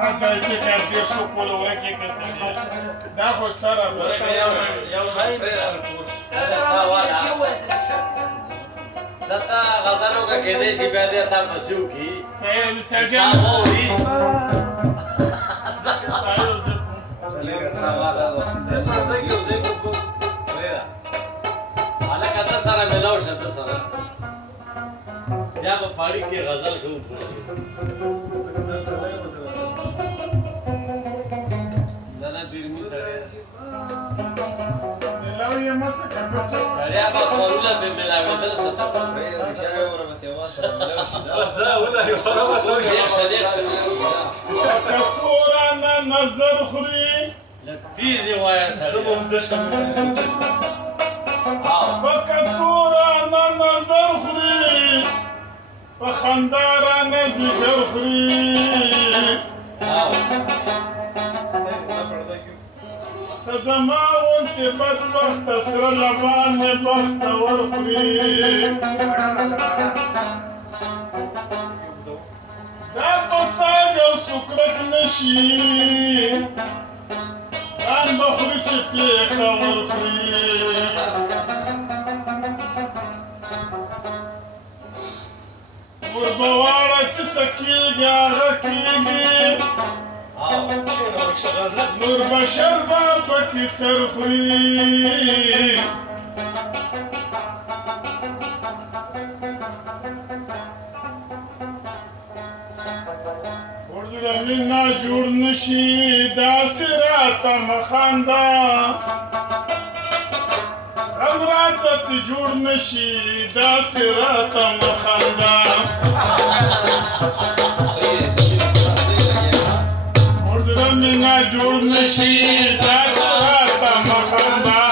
هذا يصير كان شوكولا ولا كيك ناخذ سرب دتا غزلوں کا کہتے شی پہ دے تا مسیو کی سایل ساجن اوہی سایل چلے گا ساوادا وقت کیوں سے کو رہا انا کتا سارا ملاو شتا سارا یا پہاڑی کی غزل کو نانا بیرمی سڑے ملاو یہ مسا کبچا سڑے بس ورولا پہ ملاو دل ستا كتورانا نظر خري لبيزي ويا سلام بكتورانا نظر خري بخندارانا زجر خري سزما وانت بدبخت اسر لبان بخت ورخري دا پساگ او سکرت نشی دان بخوری چی پیخا ورخوری وربوارا چی سکیگی آغا کیگی نور بشر با پکی سرخوری منا جوړ نشي دا سرات مخاندا غمرات ته جوړ نشي دا سرات مخاندا منا جوړ نشي دا سرات مخاندا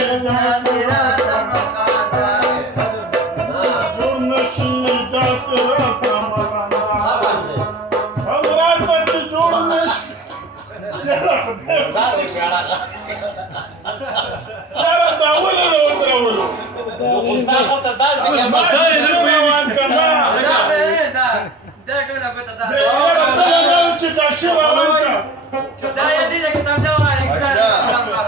داسې راته مخانده جوړ نشي داسې راته مخانده حضرات ته جوړ نشي یاره خدای یاره دا ولې ودرولو اوس ما چې روان که نه یاره ته چې دا شي روان